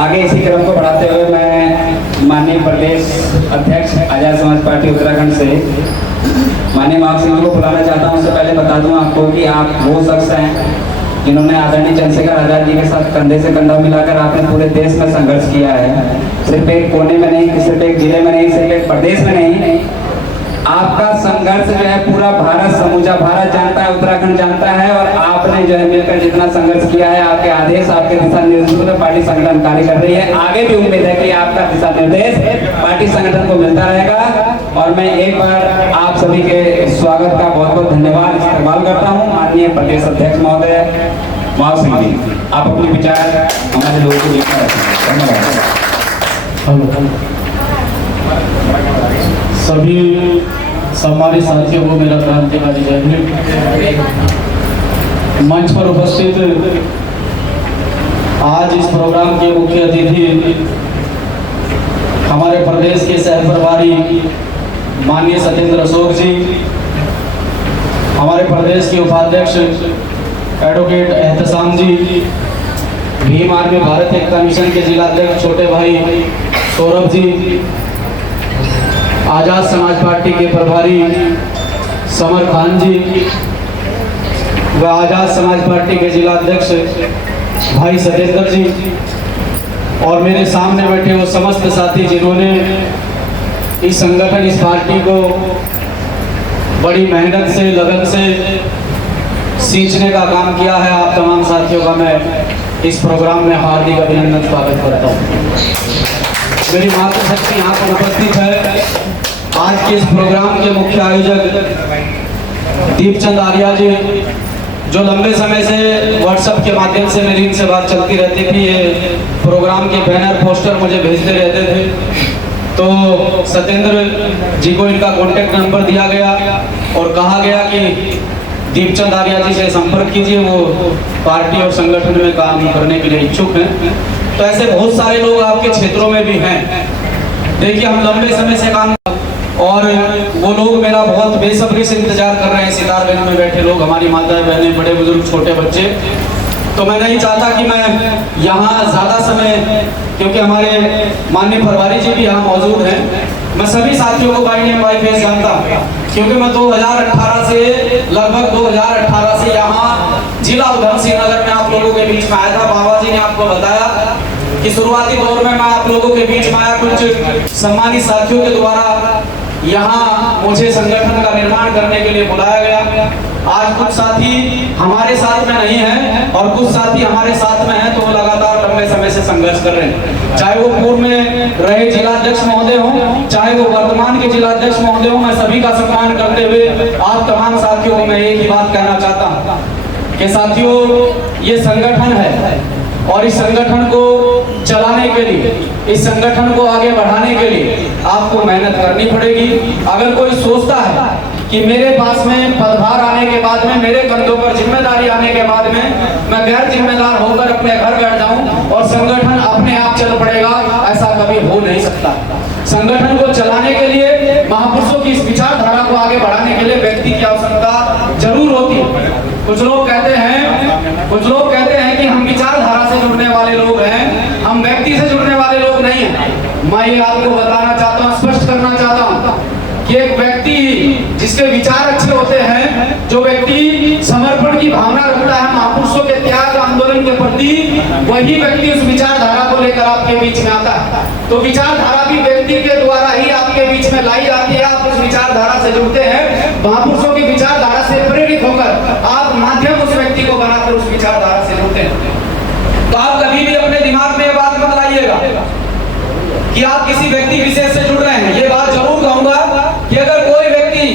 आगे इसी क्रम को बढ़ाते हुए मैं माननीय प्रदेश अध्यक्ष आजाद समाज पार्टी उत्तराखंड से माननीय महाव सिंह को बुलाना चाहता हूं। उससे पहले बता दूं आपको कि आप वो शख्स हैं जिन्होंने आदरणीय चंद्रशेखर आजाद जी के साथ कंधे से कंधा मिलाकर आपने पूरे देश में संघर्ष किया है। सिर्फ एक कोने में नहीं, सिर्फ एक जिले में नहीं, सिर्फ एक प्रदेश में नहीं, आपका संघर्ष जो है पूरा भारत, समूचा भारत जानता है, उत्तराखंड जानता है। और आपने जो है मिलकर जितना संघर्ष किया है, आपके आदेश, आपके दिशा निर्देशों में पार्टी संगठन कार्य कर रही है। आगे भी उम्मीद है कि आपका दिशा निर्देश पार्टी संगठन को मिलता रहेगा। और मैं एक बार आप सभी के स्वागत का बहुत बहुत धन्यवाद इस्तेमाल करता हूँ। माननीय प्रदेश अध्यक्ष महोदय महाव सिंह जी, आप अपने विचार हमारे लोगों को लेकर धन्यवाद। सभी सम्मानित साथियों को मेरा क्रांतिकारी जय हिंद। मंच पर उपस्थित आज इस प्रोग्राम के मुख्य अतिथि हमारे प्रदेश के सह प्रभारी माननीय सत्येंद्र अशोक जी, हमारे प्रदेश के उपाध्यक्ष एडवोकेट एहतसाम जी, भीम आर्मी भारत एकता मिशन के जिलाध्यक्ष छोटे भाई सौरभ जी, आजाद समाज पार्टी के प्रभारी समर खान जी व आजाद समाज पार्टी के जिला अध्यक्ष भाई सत्येंद्र जी, और मेरे सामने बैठे वो समस्त साथी जिन्होंने इस संगठन, इस पार्टी को बड़ी मेहनत से, लगन से सींचने का काम किया है। आप तमाम साथियों का मैं इस प्रोग्राम में हार्दिक अभिनंदन स्वागत करता हूँ। मेरी मातृशक्ति यहाँ पर उपस्थित है। आज के इस प्रोग्राम के मुख्य आयोजक दीपचंद आर्या जी, जो लंबे समय से व्हाट्सएप के माध्यम से मेरी इनसे बात चलती रहती थी, ये प्रोग्राम के बैनर पोस्टर मुझे भेजते रहते थे। तो सत्येंद्र जी को इनका कॉन्टेक्ट नंबर दिया गया और कहा गया कि दीपचंद आर्या जी से संपर्क कीजिए, वो पार्टी और संगठन में काम करने के लिए इच्छुक हैं। तो ऐसे बहुत सारे लोग आपके क्षेत्रों में भी हैं। देखिए, हम लंबे समय से काम, और वो लोग मेरा बहुत बेसब्री से इंतजार कर रहे हैं। सितारगंज में बैठे लोग, हमारी माताएं बहनें, बड़े बुजुर्ग, छोटे बच्चे। तो मैं नहीं चाहता कि मैं यहाँ ज़्यादा समय, क्योंकि हमारे माननीय प्रभारी जी भी यहाँ मौजूद हैं, मैं सभी साथियों को बाई नेम बाई फेस जानता हूँ, क्योंकि मैं 2018 से लगभग 2018 से यहाँ जिला उधम सिंह नगर में आप लोगों के बीच में आया था। बाबा जी ने आपको बताया कि शुरुआती दौर में मैं आप लोगों के बीच में आया, कुछ सम्मानित साथियों के द्वारा यहाँ मुझे संगठन का निर्माण करने के लिए बुलाया गया। आज कुछ साथी हमारे साथ में नहीं हैं और कुछ साथी हमारे साथ में हैं, तो वो लगातार लंबे समय से संघर्ष कर रहे हैं। चाहे वो पूर्व में रहे जिलाध्यक्ष महोदय हों, चाहे वो वर्तमान के जिलाध्यक्ष महोदय हों, मैं सभी का सम्मान करते हुए आप तमाम साथियों को मैं एक ही बात कहना चाहता हूँ कि साथियों, ये संगठन है और इस संगठन को चलाने के लिए, इस संगठन को आगे बढ़ाने के लिए आपको मेहनत करनी पड़ेगी। अगर कोई सोचता है कि मेरे पास में पदभार आने के बाद में, मेरे कंधों पर जिम्मेदारी आने के बाद में मैं गैर जिम्मेदार होकर अपने घर बैठ जाऊं और संगठन अपने आप चल पड़ेगा, ऐसा कभी हो नहीं सकता। संगठन को चलाने के लिए, महापुरुषों की इस विचारधारा को आगे बढ़ाने के लिए व्यक्ति की आवश्यकता जरूर होती है। कुछ लोग कहते हैं कि हम विचारधारा से जुड़ने वाले लोग हैं, हम व्यक्ति से जुड़ने वाले लोग नहीं हैं। मैं ये आपको बताना चाहता हूँ, स्पष्ट करना चाहता हूँ कि एक व्यक्ति जिसके विचार अच्छे होते हैं, जो व्यक्ति समर्पण की भावना रखता है महापुरुषों के त्याग आंदोलन के प्रति, वही व्यक्ति उस विचारधारा को लेकर आपके बीच में आता है। तो विचारधारा भी व्यक्ति के द्वारा ही आपके बीच में लाई जाती है। आप उस विचारधारा से जुड़ते हैं, महापुरुषों की विचारधारा से प्रेरित होकर आप माध्यम उस व्यक्ति को बनाकर उस विचारधारा से जुड़ते हैं। तो आप कभी भी अपने दिमाग में ये बात मत लाइएगा कि आप किसी व्यक्ति विशेष से जुड़ रहे हैं। ये बात जरूर कहूंगा कि अगर कोई व्यक्ति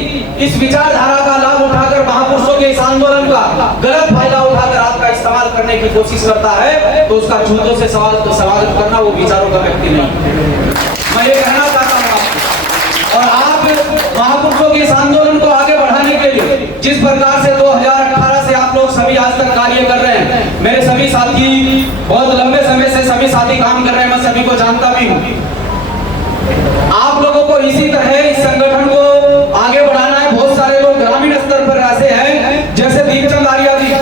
इस विचारधारा का लाभ उठाकर महापुरुषों के इस आंदोलन का गलत फायदा उठाकर आपका इस्तेमाल करने की कोशिश करता है, तो उसका जूतों से स्वागत करना, वो विचारों का व्यक्ति नहीं। मैं ये कहना चाहता हूँ आपको। और आप महापुरुषों के इस आंदोलन को आगे बढ़ाने के लिए जिस प्रकार से 2018 से आप लोग सभी आज तक कार्य कर रहे हैं, मेरे सभी साथी बहुत लंबे समय से सभी साथी काम कर रहे हैं, मैं सभी को जानता भी हूँ। आप लोगों को इसी तरह इस संगठन को आगे बढ़ाना है। बहुत सारे लोग ग्रामीण स्तर पर ऐसे हैं, जैसे दीपचंद आर्या जी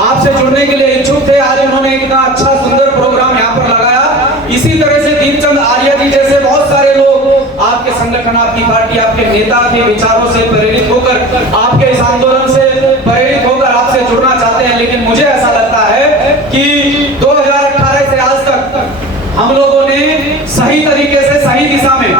आपसे जुड़ने के लिए इच्छुक थे। आज उन्होंने इतना अच्छा सुंदर प्रोग्राम यहाँ पर लगाया इसी तरह से दीपचंद आर्य जी जैसे बहुत सारे लोग आपके संगठन, आपकी पार्टी, आपके नेता के विचारों से प्रेरित होकर, आपके इस आंदोलन से प्रेरित होकर आपसे जुड़ना चाहते हैं। लेकिन मुझे ऐसा लगता है कि 2018 से आज तक हम लोगों ने सही तरीके से, सही दिशा में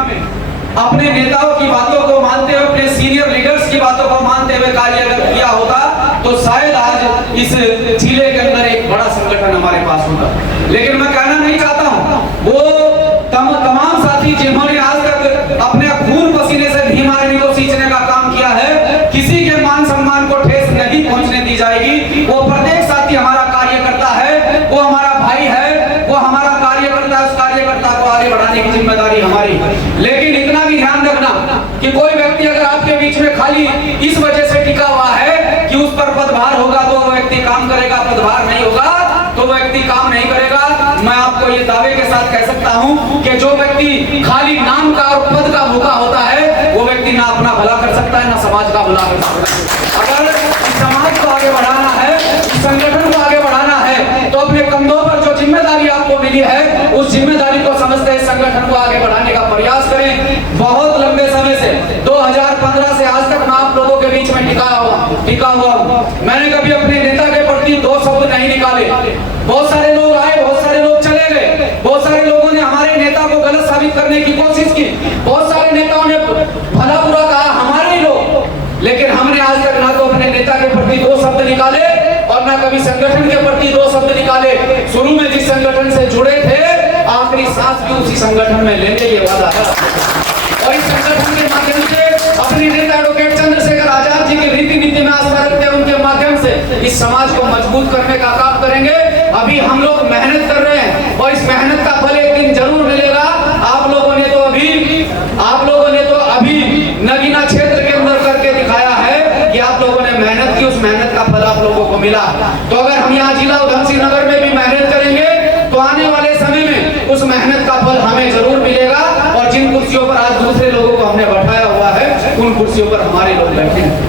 अपने नेताओं की बातों को मानते हुए, अपने सीनियर लीडर्स की बातों को मानते हुए कार्य अगर किया होता तो शायद आज इस जिले के अंदर एक बड़ा संगठन हमारे पास होता। लेकिन मैं कहना नहीं चाहता हूं, वो तमाम साथी जिन्होंने आज तक अपने खून पसीने से भीम आर्मी को सींचने का काम किया है, किसी के मान सम्मान को ठेस नहीं पहुंचने दी जाएगी। वो प्रत्येक साथी हमारा कार्य करता है, वो हमारा भाई है, वो हमारा कार्यकर्ता है। उस कार्यकर्ता को आगे बढ़ाने की जिम्मेदारी हमारी। लेकिन इतना भी ध्यान रखना कि कोई व्यक्ति अगर आपके बीच में खाली इस वजह से टिका हुआ है कि उस पर पदभार होगा तो वो व्यक्ति काम करेगा, पदभार नहीं होगा तो वो व्यक्ति काम नहीं करेगा। मैं आपको ये दावे के साथ कह सकता हूं कि जो व्यक्ति खाली नाम का और पद का भूखा होता है, वो व्यक्ति ना अपना भला कर सकता है, ना समाज का भला कर सकता है। अगर समाज को आगे बढ़ाना है, संगठन को आगे बढ़ाना है, तो अपने कंधों पर जो जिम्मेदारी आपको मिली है, उस जिम्मेदारी को समझते इस संगठन को आगे बढ़ाने का प्रयास करें। बहुत लंबे समय से 2015 से आज तक मैं आप लोगों के बीच में टिका हुआ हूं। मैंने कभी अपने नेता के प्रति दो शब्द नहीं निकाले। बहुत सारे लोग आए, बहुत सारे लोग चले गए, बहुत सारे लोगों ने हमारे नेता को गलत साबित करने की कोशिश की, बहुत सारे नेताओं ने भला बुरा कहा, हमारे ही लोग। लेकिन हमने आज तक ना तो अपने नेता के प्रति दो शब्द निकाले और ना कभी संगठन के प्रति दो शब्द निकाले। शुरू में जिस संगठन से जुड़े थे, आखिरी सांस भी उसी संगठन में लेने ये वाला है। और इस संगठन के माध्यम से अपने नेता एडवोकेट चंद्रशेखर आजाद जी की रीति नीति में आस्था रखते हैं, उनके माध्यम से इस समाज को मजबूत करने का काम करेंगे। अभी हम लोग मेहनत कर रहे हैं और इस मेहनत का फल एक दिन जरूर मिलेगा। आप लोगों ने तो अभी नगीना क्षेत्र के अंदर करके दिखाया है कि आप लोगों ने मेहनत की, उस मेहनत का फल आप लोगों को मिला। तो अगर हम यहाँ जिला उधमसिंह नगर में भी मेहनत करेंगे तो आने वाले समय में उस मेहनत का फल हमें जरूर मिलेगा। और जिन कुर्सियों पर आज दूसरे लोगों को हमने बैठाया हुआ है, उन कुर्सियों पर हमारे लोग बैठे हैं।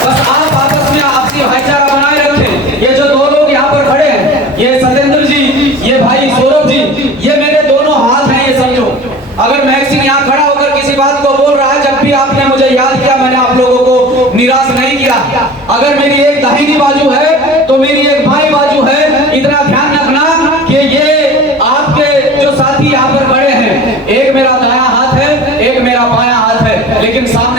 बस आप आपस में आपसी भाईचारा बनाए रखें। ये जो दो लोग यहाँ पर खड़े हैं, ये सत्येंद्र जी, ये भाई सौरभ जी, ये मेरे दोनों हाथ हैं, ये समझो। अगर महक सिंह यहाँ खड़ा होकर किसी बात को बोल रहा है, जब भी आपने मुझे याद किया, मैंने आप लोगों को निराश नहीं किया। अगर मेरी एक दाहिनी बाजू है तो मेरी एक बाईं बाजू है। इतना ध्यान रखना कि ये आपके जो साथी यहाँ पर खड़े हैं, एक मेरा दायां हाथ है, एक मेरा बायां हाथ है, लेकिन सामने